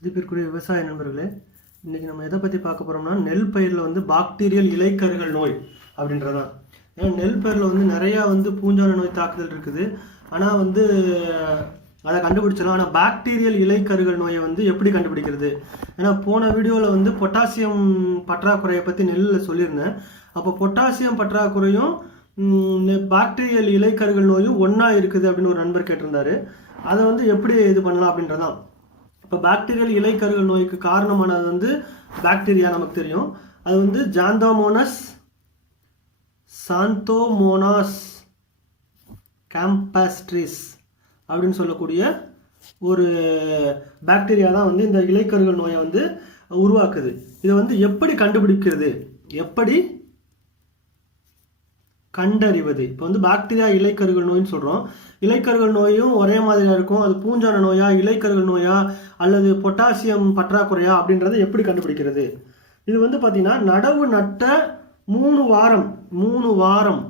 மதிப்பிற்குரிய விவசாய நண்பர்களே, இன்றைக்கி நம்ம எதை பற்றி பார்க்க போகிறோம்னா, நெல் பயிரில் வந்து பாக்டீரியல் இலைக்கருகள் நோய் அப்படின்றதான். ஏன்னா நெல் பயிரில் வந்து நிறையா பூஞ்சான நோய் தாக்குதல் இருக்குது. ஆனால் அதை கண்டுபிடிச்சிடலாம். ஆனால் பாக்டீரியல் இலைக்கருகள் நோயை எப்படி கண்டுபிடிக்கிறது? ஏன்னா போன வீடியோவில் பொட்டாசியம் பற்றாக்குறையை பற்றி நெல்லில் சொல்லியிருந்தேன். அப்போ பொட்டாசியம் பற்றாக்குறையும் பாக்டீரியல் இலைக்கருகள் நோயும் ஒன்றா இருக்குது அப்படின்னு ஒரு நண்பர் கேட்டிருந்தாரு. அதை எப்படி இது பண்ணலாம் அப்படின்றதான். இப்போ பாக்டீரியல் இலைக்கருகள் நோய்க்கு காரணமானது பாக்டீரியா நமக்கு தெரியும். அது ஜாந்தோமோனஸ் சாந்தோமோனாஸ் கேம்பஸ்ட்ரிஸ் அப்படின்னு சொல்லக்கூடிய ஒரு பாக்டீரியா தான் இந்த இலைக்கருகள் நோயை உருவாக்குது. இதை எப்படி கண்டுபிடிக்கிறது, எப்படி கண்டறிவது? இப்போ பாக்டீரியா இலைக்கருகள் நோயின்னு சொல்கிறோம். இலைக்கருகள் நோயும் ஒரே மாதிரியாக இருக்கும். அது பூஞ்சான நோயா, இலைக்கருகள் நோயா, அல்லது பொட்டாசியம் பற்றாக்குறையா அப்படின்றத எப்படி கண்டுபிடிக்கிறது? இது பார்த்தீங்கன்னா நடவு நட்ட 3 வாரம்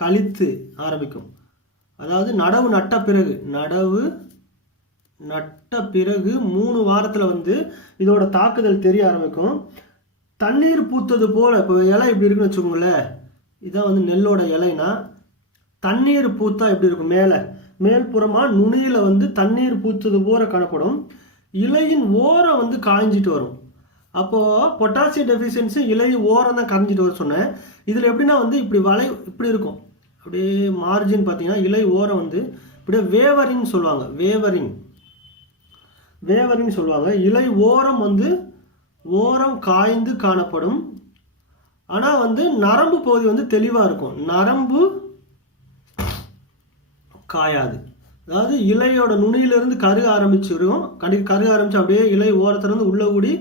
கழித்து ஆரம்பிக்கும். அதாவது நடவு நட்ட பிறகு 3 வாரத்தில் இதோட தாக்குதல் தெரிய ஆரம்பிக்கும். தண்ணீர் பூத்தது போல், இப்போ இலை இப்படி இருக்குன்னு வச்சுக்கோங்களேன். இதான் நெல்லோட இலைனா தண்ணீர் பூத்தா எப்படி இருக்கும்? மேல்புறமாக நுனியில் தண்ணீர் பூத்தது போல காணப்படும். இலையின் ஓரம் காய்ஞ்சிட்டு வரும். அப்போது பொட்டாசியம் டெஃபிஷியன்சி இலை ஓரம் தான் காய்ஞ்சிட்டு வர சொன்னேன். இதில் எப்படின்னா இப்படி இருக்கும். அப்படியே மார்ஜின் பார்த்தீங்கன்னா இலை ஓரம் இப்படியே வேவரின்னு சொல்லுவாங்க. வேவரின்னு சொல்லுவாங்க. இலை ஓரம் ஓரம் காய்ந்து காணப்படும். ஆனால் நரம்பு பகுதி தெளிவாக இருக்கும். நரம்பு காயாது. அதாவது இலையோட நுனியிலிருந்து கருக ஆரம்பிச்சிடும். கருக ஆரம்பிச்சு அப்படியே இலை ஓரத்துலேருந்து உள்ளே கூடி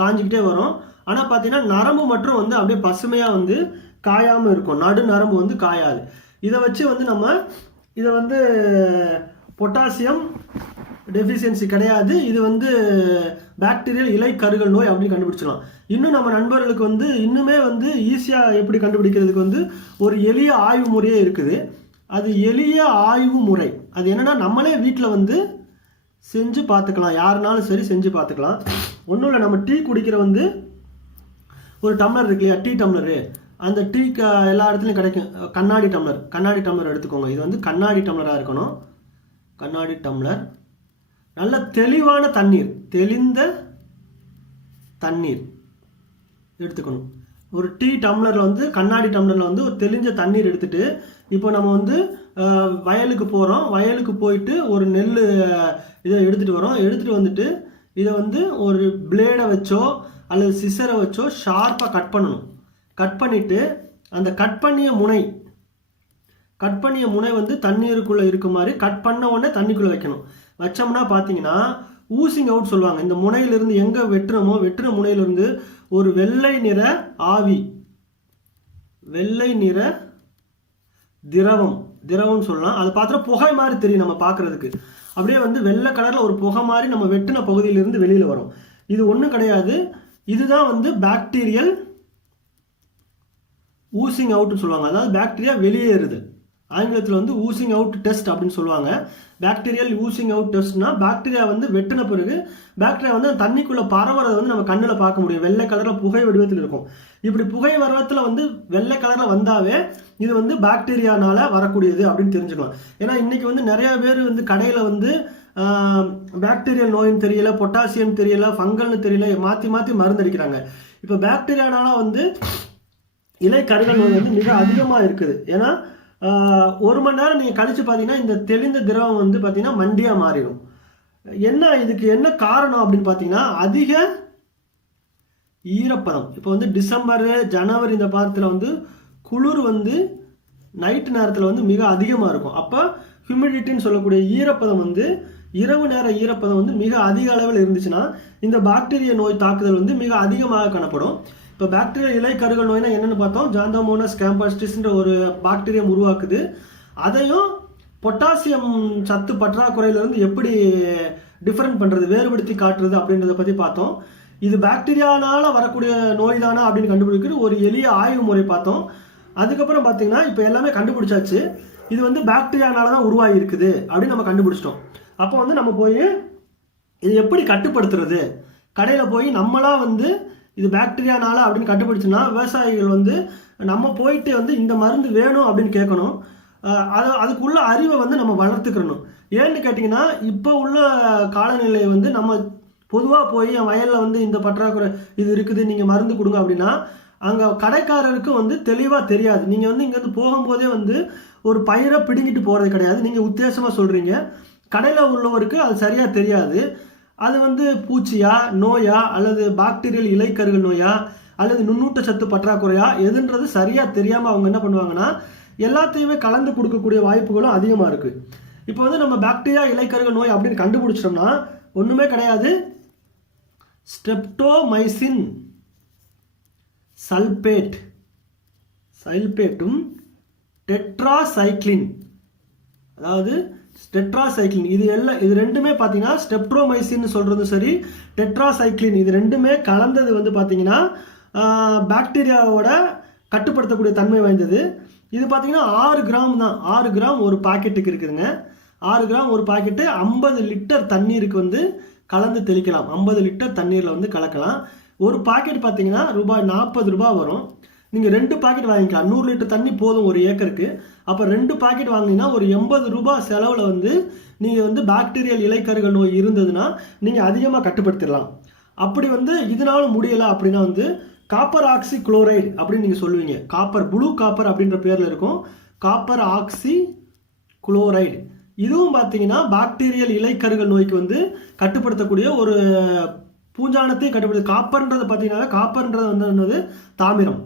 காஞ்சிக்கிட்டே வரும். ஆனால் பார்த்தீங்கன்னா நரம்பு மட்டும் அப்படியே பசுமையாக காயாமல் இருக்கும். நடு நரம்பு காயாது. இதை வச்சு நம்ம இதை பொட்டாசியம் டெஃபிஷியன்சி கிடையாது, இது பாக்டீரியல் இலைக்கருகள் நோய் அப்படின்னு கண்டுபிடிச்சிடலாம். இன்னும் நம்ம நண்பர்களுக்கு இன்னுமே ஈஸியாக எப்படி கண்டுபிடிக்கிறதுக்கு ஒரு எளிய ஆய்வு முறையே இருக்குது. அது எளிய ஆய்வு முறை. அது என்னென்னா, நம்மளே வீட்டில் செஞ்சு பார்த்துக்கலாம். யாருனாலும் சரி செஞ்சு பார்த்துக்கலாம். ஒன்றும் இல்லை, நம்ம டீ குடிக்கிற ஒரு டம்ளர் இருக்கு இல்லையா, டீ டம்ளரு. அந்த டீ எல்லா இடத்துலையும் கிடைக்கும். கண்ணாடி டம்ளர் எடுத்துக்கோங்க. இது கண்ணாடி டம்ளராக இருக்கணும். கண்ணாடி டம்ளர், நல்ல தெளிவான தண்ணீர், தெளிந்த தண்ணீர் எடுத்துக்கணும். ஒரு டீ டம்ளரில் கண்ணாடி டம்ளரில் ஒரு தெளிஞ்ச தண்ணீர் எடுத்துட்டு, இப்போ நம்ம வயலுக்கு போகிறோம். வயலுக்கு போயிட்டு ஒரு நெல் இதை எடுத்துகிட்டு வரோம். எடுத்துகிட்டு வந்துட்டு இதை ஒரு பிளேடை வச்சோ அல்லது சிசரை வச்சோ ஷார்ப்பாக கட் பண்ணணும். கட் பண்ணிவிட்டு அந்த கட் பண்ணிய முனை தண்ணீருக்குள்ளே இருக்க மாதிரி கட் பண்ண உடனே தண்ணிக்குள்ளே வைக்கணும். வச்சோம்னா பார்த்தீங்கன்னா ஊசிங் அவுட் சொல்லுவாங்க. இந்த முனையிலிருந்து எங்கே வெட்டுறோமோ வெட்டுற முனையிலிருந்து ஒரு வெள்ளை நிற ஆவி, வெள்ளை நிற திரவம் சொல்லலாம். அது பார்த்தா புகை மாதிரி தெரியும் நம்ம பார்க்குறதுக்கு. அப்படியே வெள்ளை கலரில் ஒரு புகை மாதிரி நம்ம வெட்டின பகுதியிலிருந்து வெளியில் வரும். இது ஒன்றும் கிடையாது. இதுதான் பாக்டீரியல் ஊசிங் அவுட்னு சொல்லுவாங்க. அதாவது பாக்டீரியா வெளியேறுது. ஆங்கிலத்தில் ஊசிங் அவுட் டெஸ்ட் அப்படின்னு சொல்லுவாங்க. பாக்டீரியல் ஊசிங் அவுட் டெஸ்ட்னா, பாக்டீரியா வெட்டின பிறகு பாக்டீரியா தண்ணிக்குள்ளே பரவுறதை நம்ம கண்ணில் பார்க்க முடியும். வெள்ளை கலரில் புகை வடிவத்தில் இருக்கும். இப்படி புகை வடிவத்தில் வெள்ளை கலரில் வந்தாவே இது பாக்டீரியானால வரக்கூடியது அப்படின்னு தெரிஞ்சுக்கலாம். ஏன்னா இன்னைக்கு நிறைய பேர் கடையில் பாக்டீரியல் நோயின்னு தெரியல, பொட்டாசியம் தெரியல, ஃபங்கல்னு தெரியல, மாற்றி மருந்து அடிக்கிறாங்க. இப்போ பாக்டீரியானால இலைக்கருகள் நோய் மிக அதிகமாக இருக்குது. ஏன்னா 1 மணி நேரம் நீங்கள் கழிச்சு பார்த்தீங்கன்னா இந்த தெளிந்த திரவம் பார்த்தீங்கன்னா மண்டியாக மாறிடும். இதுக்கு என்ன காரணம் அப்படின்னு பார்த்தீங்கன்னா, அதிக ஈரப்பதம். இப்போ டிசம்பர் ஜனவரி இந்த பாதத்தில் குளிர் நைட்டு நேரத்தில் மிக அதிகமாக இருக்கும். அப்போ ஹியூமிடிட்டின்னு சொல்லக்கூடிய ஈரப்பதம் இரவு நேர ஈரப்பதம் மிக அதிக அளவில் இருந்துச்சுன்னா இந்த பாக்டீரியா நோய் தாக்குதல் மிக அதிகமாக காணப்படும். இப்போ பாக்டீரியா இலைக்கருகள் நோய்னா என்னென்னு பார்த்தோம். ஜாந்தோமோனஸ் கேம்பஸ்ட்ரிஸ்ன்ற ஒரு பாக்டீரியம் உருவாக்குது. அதையும் பொட்டாசியம் சத்து பற்றாக்குறையிலிருந்து எப்படி டிஃபரெண்ட் பண்ணுறது, வேறுபடுத்தி காட்டுறது அப்படின்றத பற்றி பார்த்தோம். இது பாக்டீரியானால வரக்கூடிய நோய் தானா அப்படின்னு கண்டுபிடிக்கிற ஒரு எளிய ஆய்வு முறை பார்த்தோம். அதுக்கப்புறம் பார்த்தீங்கன்னா இப்போ எல்லாமே கண்டுபிடிச்சாச்சு. இது பாக்டீரியானால தான் உருவாகி இருக்குது அப்படின்னு நம்ம கண்டுபிடிச்சிட்டோம். அப்போ நம்ம போய் இது எப்படி கட்டுப்படுத்துறது? கடையில் போய் நம்மளா வந்து இது பாக்டீரியானால அப்படின்னு கட்டுப்பிடிச்சுன்னா விவசாயிகள் வந்து நம்ம போயிட்டு வந்து இந்த மருந்து வேணும் அப்படின்னு கேட்கணும். அதுக்குள்ள அறிவை வந்து நம்ம வளர்த்துக்கணும். ஏன்னு கேட்டிங்கன்னா இப்போ உள்ள காலநிலை வந்து நம்ம பொதுவாக போய் என் வயலில் வந்து இந்த பற்றாக்குறை இது இருக்குது நீங்கள் மருந்து கொடுங்க அப்படின்னா அங்கே கடைக்காரருக்கு வந்து தெளிவாக தெரியாது. நீங்கள் வந்து இங்கேருந்து போகும்போதே வந்து ஒரு பயிரை பிடுங்கிட்டு போகிறது கிடையாது. நீங்கள் உத்தேசமாக சொல்கிறீங்க, கடையில் உள்ளவருக்கு அது சரியாக தெரியாது. அது வந்து பூச்சியா, நோயா, அல்லது பாக்டீரியல் இலைக்கருகள் நோயா, அல்லது நுண்ணூட்டச்சத்து பற்றாக்குறையா எதுன்றது சரியாக தெரியாமல் அவங்க என்ன பண்ணுவாங்கன்னா எல்லாத்தையுமே கலந்து கொடுக்கக்கூடிய வாய்ப்புகளும் அதிகமாக இருக்குது. இப்போ வந்து நம்ம பாக்டீரியா இலைக்கருகள் நோய் அப்படின்னு கண்டுபிடிச்சிட்டோம்னா ஒன்றுமே கிடையாது. ஸ்ட்ரெப்டோமைசின் சல்பேட்டும் டெட்ராசைக்ளின், அதாவது டெட்ராசைக்ளின் இது ரெண்டுமே பார்த்தீங்கன்னா ஸ்ட்ரெப்டோமைசின் சொல்கிறது சரி, டெட்ராசைக்ளின் இது ரெண்டுமே கலந்தது வந்து பார்த்தீங்கன்னா பாக்டீரியாவோட கட்டுப்படுத்தக்கூடிய தன்மை வாய்ந்தது. இது பார்த்தீங்கன்னா 6 கிராம் தான். 6 கிராம் ஒரு பாக்கெட்டுக்கு இருக்குதுங்க. 6 கிராம் ஒரு பாக்கெட்டு 50 லிட்டர் தண்ணீருக்கு வந்து கலந்து தெளிக்கலாம். 50 லிட்டர் தண்ணீரில் வந்து கலக்கலாம். ஒரு பாக்கெட் பார்த்தீங்கன்னா ரூபாய் 40 வரும். நீங்கள் 2 பாக்கெட் வாங்கிக்கலாம். 100 லிட்டர் தண்ணி போதும் ஒரு ஏக்கருக்கு. அப்போ 2 பாக்கெட் வாங்கினீங்கன்னா ஒரு 80 ரூபாய் செலவில் வந்து நீங்கள் வந்து பாக்டீரியல் இலைக்கருகள் நோய் இருந்ததுன்னா நீங்கள் அதிகமாக கட்டுப்படுத்திடலாம். அப்படி வந்து இதனால முடியலை அப்படின்னா வந்து காப்பர் ஆக்சி குளோரைடு அப்படின்னு நீங்கள் சொல்லுவீங்க. ப்ளூ காப்பர் அப்படின்ற பேரில் இருக்கும். காப்பர் ஆக்சி குளோரைடு இதுவும் பார்த்தீங்கன்னா பாக்டீரியல் இலைக்கருகள் நோய்க்கு வந்து கட்டுப்படுத்தக்கூடிய ஒரு பூஞ்சானத்தையும் கட்டுப்படுத்து. காப்பர்ன்றது பார்த்தீங்கன்னா காப்பர்ன்றது வந்து என்னது தாமிரம்.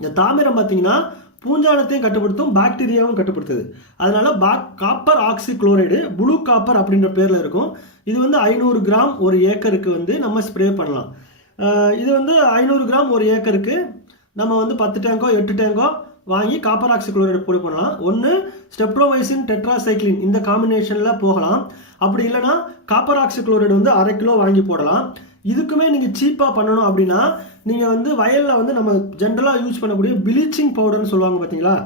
இந்த தாமிரம் பார்த்தீங்கன்னா பூஞ்சானத்தையும் கட்டுப்படுத்தும், பாக்டீரியாவும் கட்டுப்படுத்துது. அதனால காப்பர் ஆக்சி குளோரைடு ப்ளூ காப்பர் அப்படின்ற பேரில் இருக்கும். இது வந்து 500 கிராம் ஒரு ஏக்கருக்கு வந்து நம்ம ஸ்ப்ரே பண்ணலாம். இது வந்து 500 கிராம் ஒரு ஏக்கருக்கு நம்ம வந்து 10 டேங்கோ 8 டேங்கோ வாங்கி காப்பர் ஆக்சி குளோரைடு பொடி பண்ணலாம். ஒன்று ஸ்ட்ரெப்டோமைசின் டெட்ராசைக்ளின் இந்த காம்பினேஷனில் போகலாம். அப்படி இல்லைனா காப்பர் ஆக்சி குளோரைடு வந்து 1/2 கிலோ வாங்கி போடலாம். இதுக்குமே நீங்கள் சீப்பாக பண்ணணும் அப்படின்னா நீங்கள் வந்து வயலில் வந்து நம்ம ஜென்ரலாக யூஸ் பண்ணக்கூடிய ப்ளீச்சிங் பவுடர்னு சொல்லுவாங்க பார்த்தீங்களா.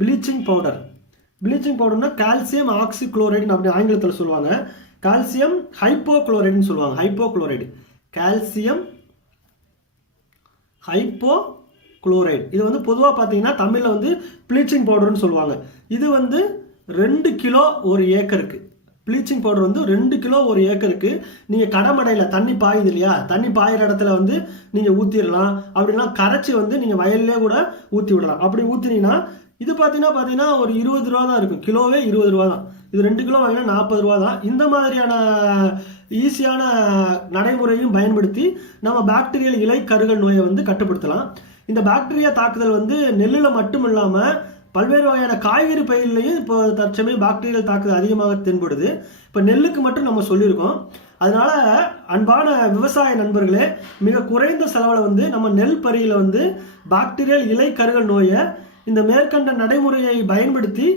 ப்ளீச்சிங் பவுடர்னா கால்சியம் ஆக்சி குளோரைடுன்னு அப்படி ஆங்கிலத்தில் சொல்லுவாங்க. கால்சியம் ஹைப்போக்ளோரைடுன்னு சொல்லுவாங்க. கால்சியம் ஹைப்போக்ளோரைடு இது வந்து பொதுவாக பார்த்தீங்கன்னா தமிழில் வந்து ப்ளீச்சிங் பவுடர்னு சொல்லுவாங்க. இது வந்து 2 கிலோ ஒரு ஏக்கருக்கு. ப்ளீச்சிங் பவுடர் வந்து 2 கிலோ ஒரு ஏக்கருக்கு நீங்கள் கடமடையில் தண்ணி பாயுது இல்லையா, தண்ணி பாயிற இடத்துல வந்து நீங்கள் ஊற்றிடலாம். அப்படின்னா கரைச்சி வந்து நீங்கள் வயல்லே கூட ஊற்றி விடலாம். அப்படி ஊற்றினீங்கன்னா இது பார்த்தீங்கன்னா ஒரு 20 ரூபா தான் இருக்கும். கிலோவே 20 ரூபா தான். இது 2 கிலோ வாங்கினா 40 ரூபா தான். இந்த மாதிரியான ஈஸியான நடைமுறையும் பயன்படுத்தி நம்ம பாக்டீரியல் இலைக்கருகள் நோயை வந்து கட்டுப்படுத்தலாம். இந்த பாக்டீரியா தாக்குதல் வந்து நெல்லில் மட்டும் இல்லாமல் பல்வேறு வகையான காய்கறி பயிர்லையும் இப்போ தற்சமயம் பாக்டீரியல் தாக்குதல் அதிகமாக தென்படுது. இப்போ நெல்லுக்கு மட்டும் நம்ம சொல்லியிருக்கோம். அதனால அன்பான விவசாய நண்பர்களே, மிக குறைந்த செலவில் வந்து நம்ம நெல் பயிரில் வந்து பாக்டீரியல் இலைக்கருகள் நோயை இந்த மேற்கண்ட நடைமுறையை பயன்படுத்தி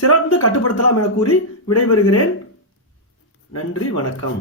சிறந்து கட்டுப்படுத்தலாம் என கூறி விடைபெறுகிறேன். நன்றி, வணக்கம்.